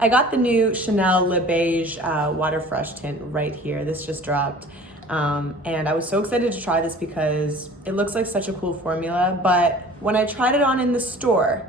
I got the new Chanel Les Beiges Water Fresh Tint right here. This just dropped. And I was so excited to try this because it looks like such a cool formula, but when I tried it on in the store,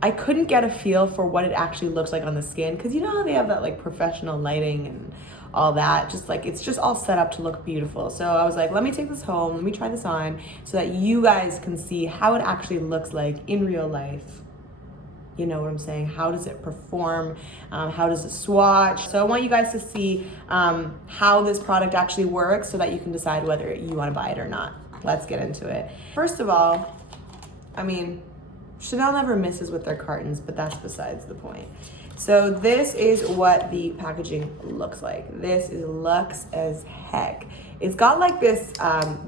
I couldn't get a feel for what it actually looks like on the skin, because you know how they have that like professional lighting and all that, just like it's just all set up to look beautiful. So I was like, let me take this home, let me try this on so that you guys can see how it actually looks like in real life. You know what I'm saying? How does it perform? How does it swatch? So I want you guys to see how this product actually works so that you can decide whether you want to buy it or not. Let's get into it. First of all, I mean, Chanel never misses with their cartons, but that's besides the point. So this is what the packaging looks like. This is luxe as heck. It's got like this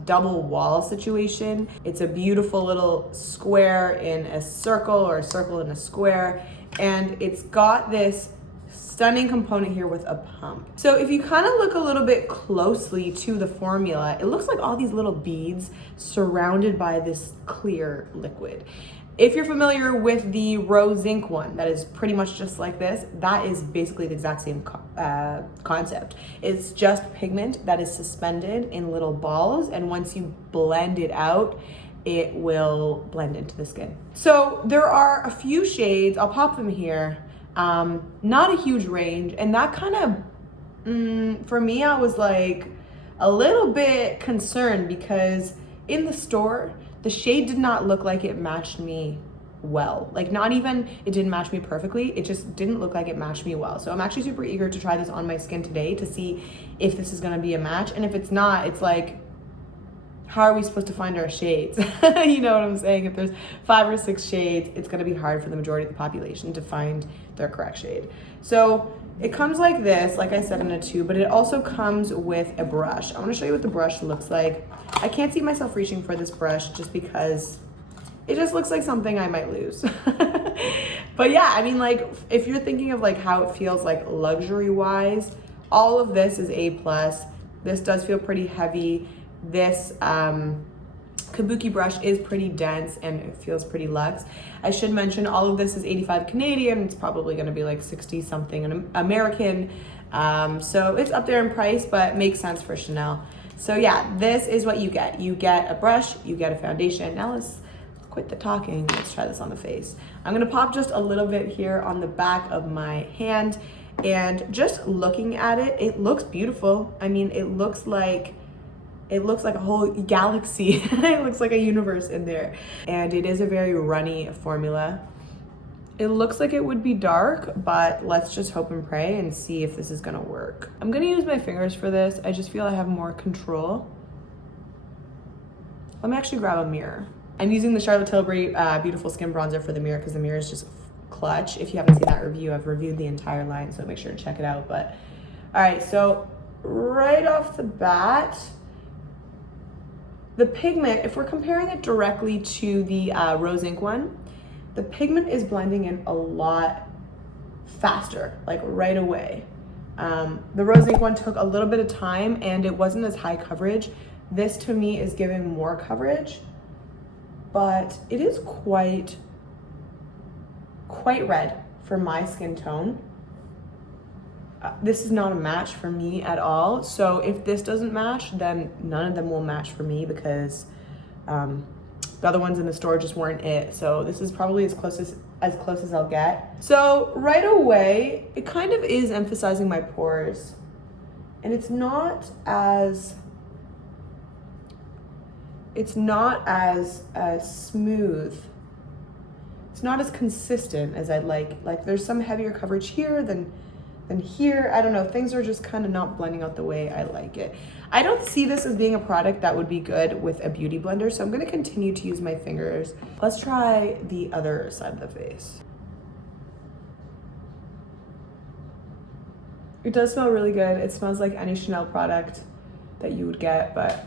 double wall situation. It's a beautiful little square in a circle, or a circle in a square. And it's got this stunning component here with a pump. So if you kind of look a little bit closely to the formula, it looks like all these little beads surrounded by this clear liquid. If you're familiar with the rose ink one, that is pretty much just like this, that is basically the exact same concept. It's just pigment that is suspended in little balls, and once you blend it out, it will blend into the skin. So there are a few shades, I'll pop them here, not a huge range, and that kind of, for me, I was like a little bit concerned because in the store, the shade did not look like it matched me well. Like, not even, it didn't match me perfectly, it just didn't look like it matched me well. So I'm actually super eager to try this on my skin today to see if this is gonna be a match. And if it's not, it's like, how are we supposed to find our shades? You know what I'm saying? If there's 5 or 6 shades, it's gonna be hard for the majority of the population to find their correct shade. So it comes like this, like I said, in a tube, but it also comes with a brush. I wanna show you what the brush looks like. I can't see myself reaching for this brush just because it just looks like something I might lose. But yeah, I mean, like, if you're thinking of like how it feels like luxury wise, all of this is A+. This does feel pretty heavy. This kabuki brush is pretty dense and it feels pretty luxe. I should mention all of this is 85 Canadian. It's probably gonna be like 60 something American. So it's up there in price, but makes sense for Chanel. So yeah, this is what you get. You get a brush, you get a foundation. Now let's quit the talking. Let's try this on the face. I'm gonna pop just a little bit here on the back of my hand, and just looking at it, it looks beautiful. I mean, it looks like a whole galaxy. It looks like a universe in there. And it is a very runny formula. It looks like it would be dark, but let's just hope and pray and see if this is gonna work. I'm gonna use my fingers for this. I just feel I have more control. Let me actually grab a mirror. I'm using the Charlotte Tilbury Beautiful Skin Bronzer for the mirror because the mirror is just clutch. If you haven't seen that review, I've reviewed the entire line, so make sure to check it out. But all right, so right off the bat, the pigment, if we're comparing it directly to the rose ink one, the pigment is blending in a lot faster, like right away. The rose ink one took a little bit of time and it wasn't as high coverage. This to me is giving more coverage, but it is quite red for my skin tone. This is not a match for me at all. So if this doesn't match, then none of them will match for me because the other ones in the store just weren't it. So this is probably as close as I'll get. So right away, it kind of is emphasizing my pores, and it's not as smooth. It's not as consistent as I'd like. Like, there's some heavier coverage here than here. I don't know, things are just kind of not blending out the way I like it. I don't see this as being a product that would be good with a beauty blender, so I'm gonna continue to use my fingers. Let's try the other side of the face. It does smell really good. It smells like any Chanel product that you would get, but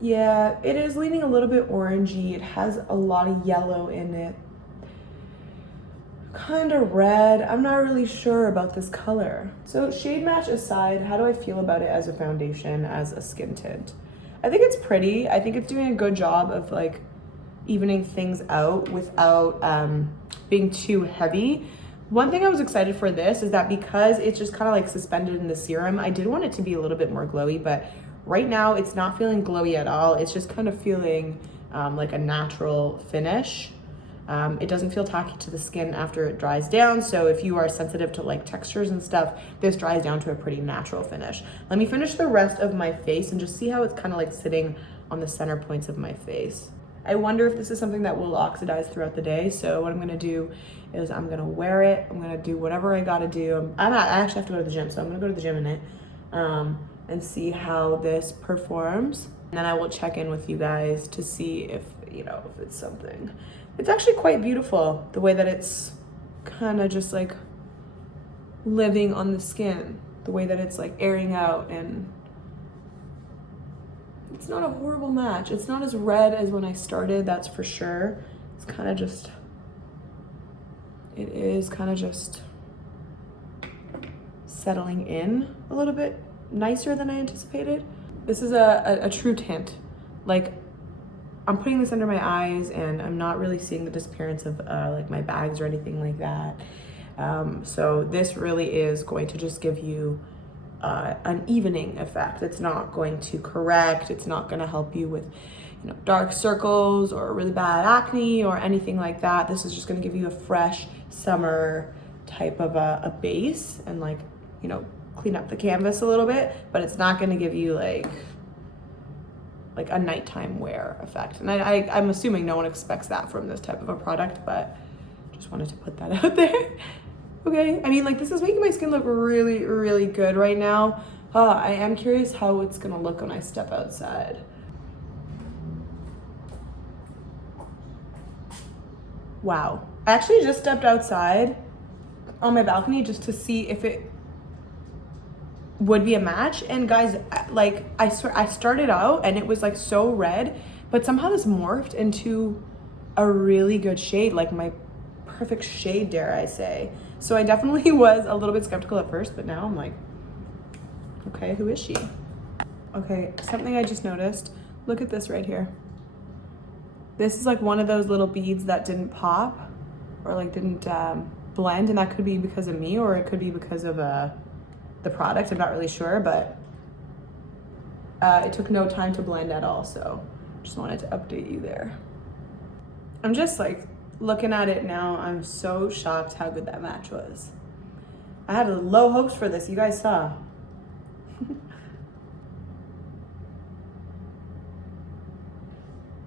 yeah, it is leaning a little bit orangey. It has a lot of yellow in it. Kind of red. I'm not really sure about this color. So shade match aside, how do I feel about it as a foundation, as a skin tint? I think it's pretty. I think it's doing a good job of like evening things out without being too heavy. One thing I was excited for this is that because it's just kind of like suspended in the serum, I did want it to be a little bit more glowy, but right now it's not feeling glowy at all. It's just kind of feeling like a natural finish. It doesn't feel tacky to the skin after it dries down. So if you are sensitive to like textures and stuff, this dries down to a pretty natural finish. Let me finish the rest of my face and just see how it's kind of like sitting on the center points of my face. I wonder if this is something that will oxidize throughout the day. So what I'm gonna do is I'm gonna wear it. I'm gonna do whatever I gotta do. I actually have to go to the gym, so I'm gonna go to the gym in it and see how this performs. And then I will check in with you guys to see if, you know, if it's something. It's actually quite beautiful, the way that it's kind of just like living on the skin, the way that it's like airing out, and it's not a horrible match. It's not as red as when I started, that's for sure. It's kind of just, it is kind of just settling in a little bit nicer than I anticipated. This is a true tint. Like, I'm putting this under my eyes and I'm not really seeing the disappearance of like my bags or anything like that. So this really is going to just give you an evening effect. It's not going to correct. It's not going to help you with, you know, dark circles or really bad acne or anything like that. This is just going to give you a fresh summer type of a base and, like, you know, clean up the canvas a little bit, but it's not going to give you like a nighttime wear effect. And I'm assuming no one expects that from this type of a product, but just wanted to put that out there. Okay, I mean, like, this is making my skin look really, really good right now. I am curious how it's gonna look when I step outside. Wow, I actually just stepped outside on my balcony just to see if it would be a match. And guys, like, I started out and it was like so red, but somehow this morphed into a really good shade, like my perfect shade, dare I say. So I definitely was a little bit skeptical at first, but now I'm like, okay, who is she? Okay, something I just noticed, look at this right here. This is like one of those little beads that didn't pop or like didn't blend, and that could be because of me or it could be because of the product. I'm not really sure, but it took no time to blend at all, so just wanted to update you there. I'm just like looking at it now, I'm so shocked how good that match was. I had low hopes for this, you guys saw.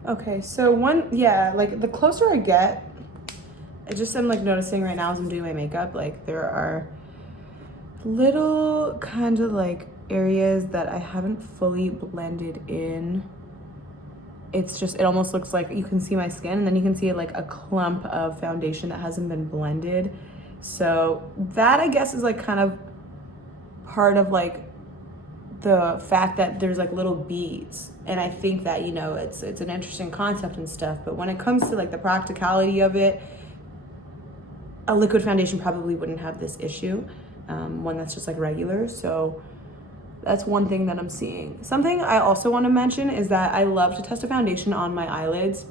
Okay, so like the closer I get, I just am like noticing right now as I'm doing my makeup, like there are little kind of like areas that I haven't fully blended in. It's just, it almost looks like you can see my skin and then you can see like a clump of foundation that hasn't been blended. So that, I guess, is like kind of part of like the fact that there's like little beads. And I think that, you know, it's an interesting concept and stuff, but when it comes to like the practicality of it, a liquid foundation probably wouldn't have this issue. One that's just like regular. So that's one thing that I'm seeing. Something I also want to mention is that I love to test a foundation on my eyelids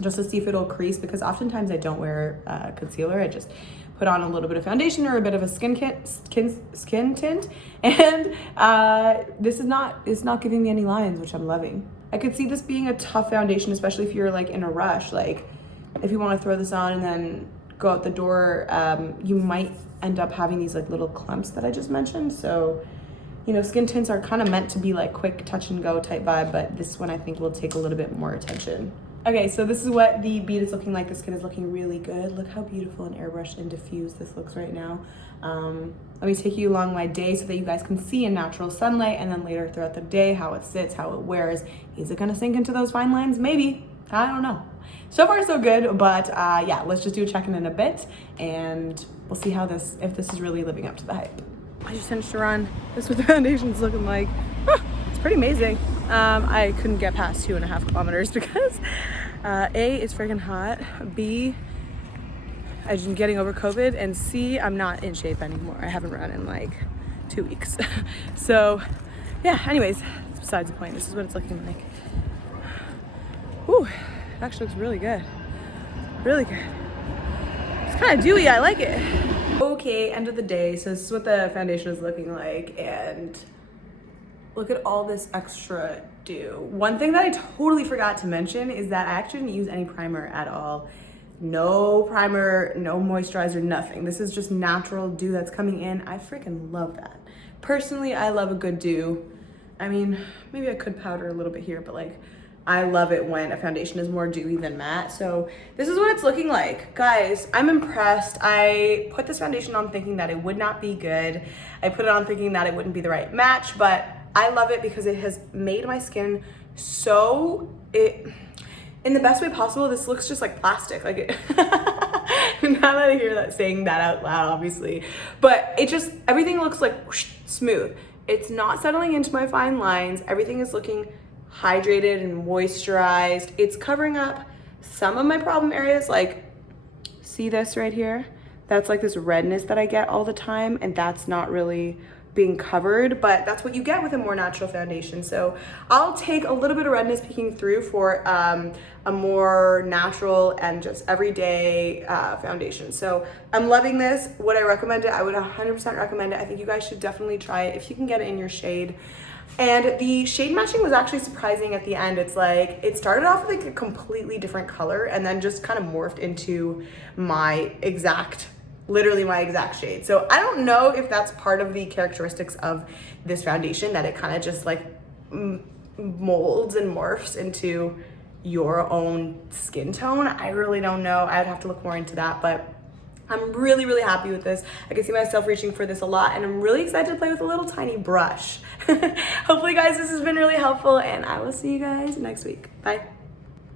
just to see if it'll crease, because oftentimes I don't wear concealer. I just put on a little bit of foundation or a bit of a skin tint, and it's not giving me any lines, which I'm loving. I could see this being a tough foundation, especially if you're like in a rush. Like if you want to throw this on and then go out the door, you might end up having these like little clumps that I just mentioned. So, you know, skin tints are kind of meant to be like quick touch and go type vibe, but this one I think will take a little bit more attention. Okay, so this is what the bead is looking like. The skin is looking really good. Look how beautiful and airbrushed and diffused this looks right now. Let me take you along my day so that you guys can see in natural sunlight, and then later throughout the day how it sits, how it wears. Is it gonna sink into those fine lines? Maybe, I don't know. So far so good, but yeah, let's just do a check-in in a bit and we'll see how if this is really living up to the hype. I just finished a run. This is what the foundation's looking like. It's pretty amazing. I couldn't get past 2.5 kilometers because A, it's freaking hot, B, I'm just getting over COVID, and C, I'm not in shape anymore. I haven't run in like 2 weeks. So yeah, anyways, besides the point, this is what it's looking like. Whew, it actually looks really good. Really good. It's kind of dewy, I like it. Okay, end of the day. So this is what the foundation is looking like, and look at all this extra dew. One thing that I totally forgot to mention is that I actually didn't use any primer at all. No primer, no moisturizer, nothing. This is just natural dew that's coming in. I freaking love that. Personally, I love a good dew. I mean, maybe I could powder a little bit here, but like, I love it when a foundation is more dewy than matte. So this is what it's looking like. Guys, I'm impressed. I put this foundation on thinking that it would not be good. I put it on thinking that it wouldn't be the right match, but I love it because it has made my skin so, in the best way possible. This looks just like plastic. Like it, now that I hear that, saying that out loud, obviously, but it just, everything looks like whoosh, smooth. It's not settling into my fine lines. Everything is looking hydrated and moisturized. It's covering up some of my problem areas. Like, see this right here? That's like this redness that I get all the time, and that's not really being covered, but that's what you get with a more natural foundation. So I'll take a little bit of redness peeking through for a more natural and just everyday foundation. So I'm loving this. Would I recommend it? I would 100% recommend it. I think you guys should definitely try it if you can get it in your shade. And the shade matching was actually surprising at the end. It's like, it started off with like a completely different color and then just kind of morphed into literally my exact shade. So I don't know if that's part of the characteristics of this foundation, that it kind of just like molds and morphs into your own skin tone. I really don't know. I'd have to look more into that, but I'm really, really happy with this. I can see myself reaching for this a lot, and I'm really excited to play with a little tiny brush. Hopefully guys, this has been really helpful, and I will see you guys next week. Bye.